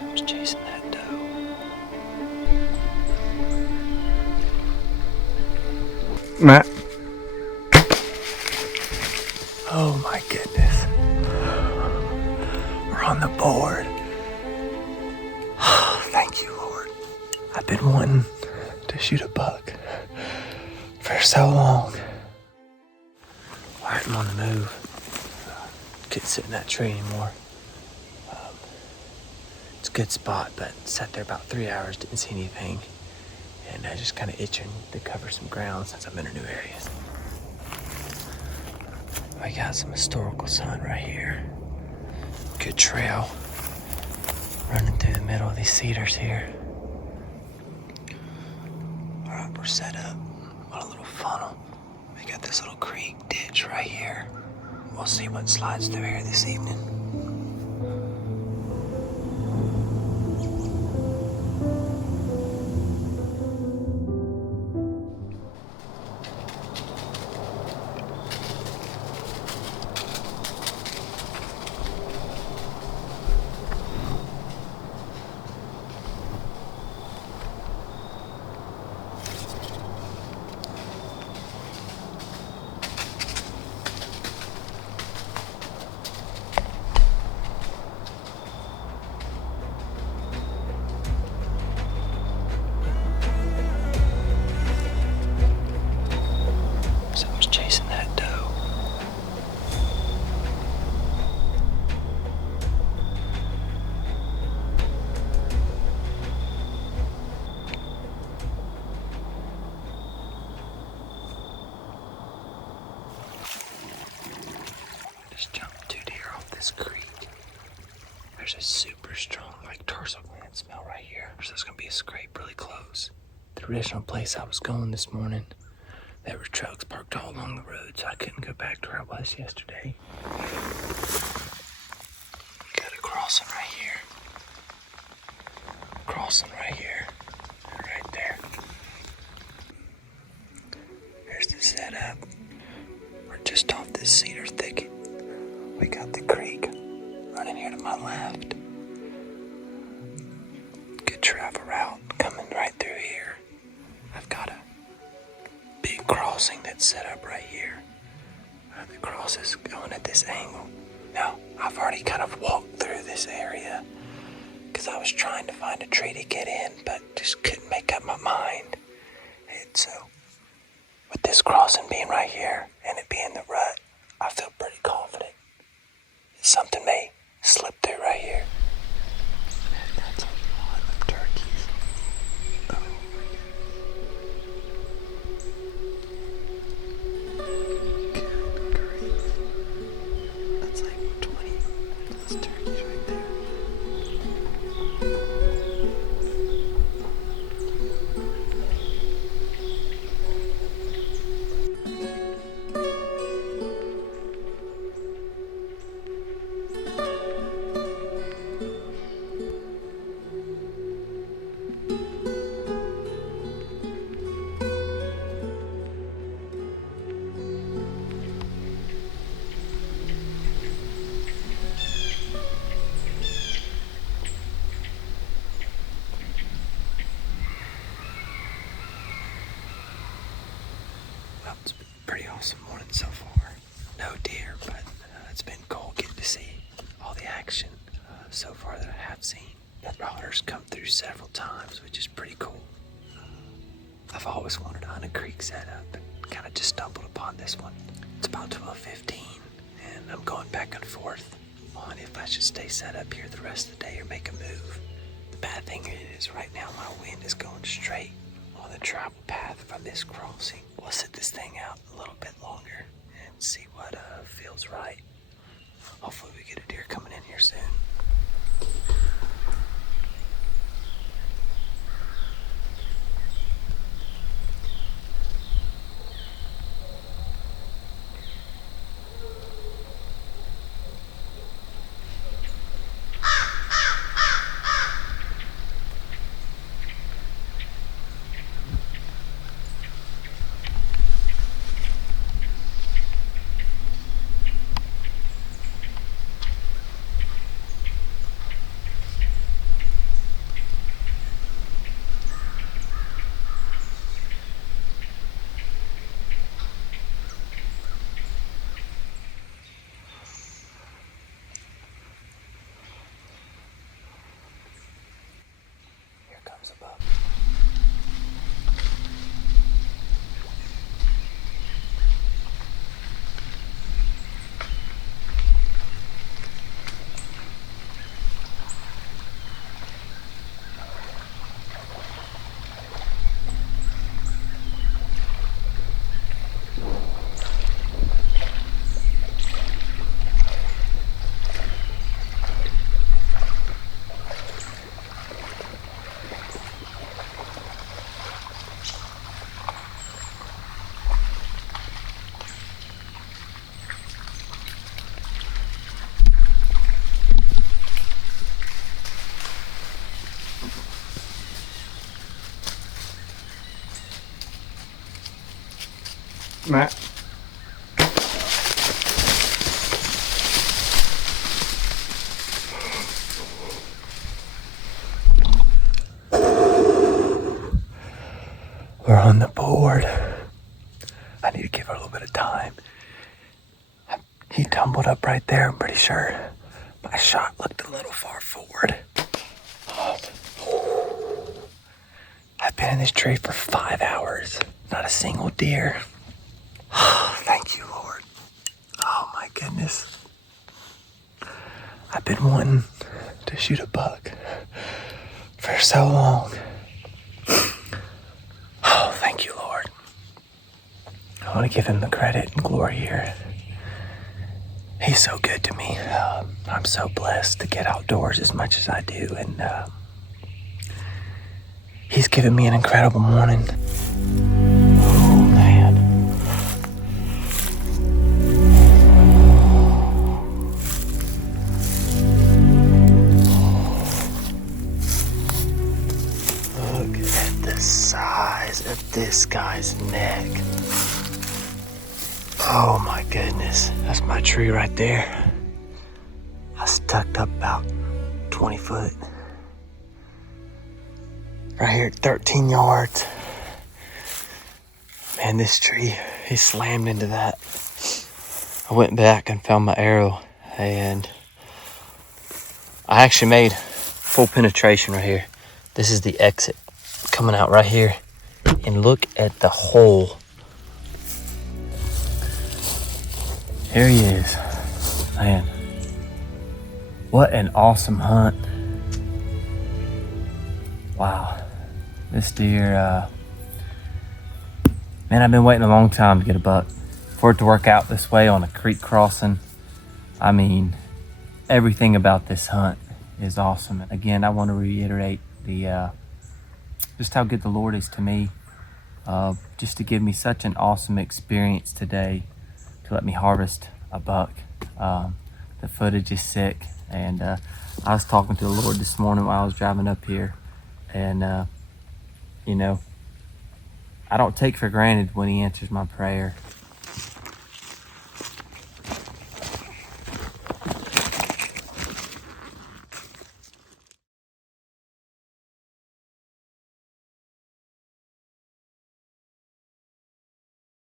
Someone's chasing that doe. Matt. Oh my goodness. We're on the board. Thank you, Lord. I've been wanting to shoot a buck for so long. Alright, I'm on the move. Can't sit in that tree anymore. It's a good spot, but sat there about 3 hours, didn't see anything. And just kind of itching to cover some ground since I'm in a new area. I got some historical sign right here. Good trail running through the middle of these cedars here. Alright, we're set up on a little funnel. We got this little creek ditch right here. We'll see what slides through here this evening. Someone's chasing that doe. Just jumped 2 deer off this creek. There's a super strong, tarsal gland smell right here. So there's gonna be a scrape really close. The original place I was going this morning, there were trucks parked all along the road, so I couldn't go back to where I was yesterday. Got a crossing right here. Crossing right here. Right there. Here's the setup. We're just off this cedar thicket. We got the creek running here to my left. Good travel route coming right through here. I've got a big crossing that's set up right here. The cross is going at this angle. Now, I've already kind of walked through this area because I was trying to find a tree to get in, but just couldn't make up my mind. And so, with this crossing being right here and it being the rut, I feel pretty confident that something may slip through right here. That's a lot of turkeys. Oh my goodness. Good grief. That's like 20 plus turkeys right there. Well, it's been a pretty awesome morning so far. No deer, but it's been cool getting to see all the action so far that I have seen. The Otter's come through several times, which is pretty cool. I've always wanted to hunt a creek setup and kind of just stumbled upon this one. It's about 12:15, and I'm going back and forth on if I should stay set up here the rest of the day or make a move. The bad thing is right now my wind is going straight on the travel path from this crossing. We'll sit this thing out a little bit longer and see what feels right. Hopefully we get a deer coming in here soon. Matt. We're on the board. I need to give her a little bit of time. He tumbled up right there, I'm pretty sure. My shot looked a little far forward. I've been in this tree for 5 hours. Not a single deer. Thank you, Lord. Oh my goodness. I've been wanting to shoot a buck for so long. Oh, thank you, Lord. I want to give him the credit and glory here. He's so good to me. I'm so blessed to get outdoors as much as I do, and he's given me an incredible morning. Oh, man. Look at the size of this guy's neck. Oh my goodness, that's my tree right there. I stuck up about 20 foot. Right here at 13 yards. Man, this tree, he slammed into that. I went back and found my arrow, and I actually made full penetration right here. This is the exit coming out right here. And look at the hole. Here he is. Man, what an awesome hunt. Wow. This deer, man, I've been waiting a long time to get a buck. For it to work out this way on a creek crossing, I mean, everything about this hunt is awesome. Again, I want to reiterate the just how good the Lord is to me. Just to give me such an awesome experience today, to let me harvest a buck. The footage is sick, and I was talking to the Lord this morning while I was driving up here, and you know, I don't take for granted when he answers my prayer.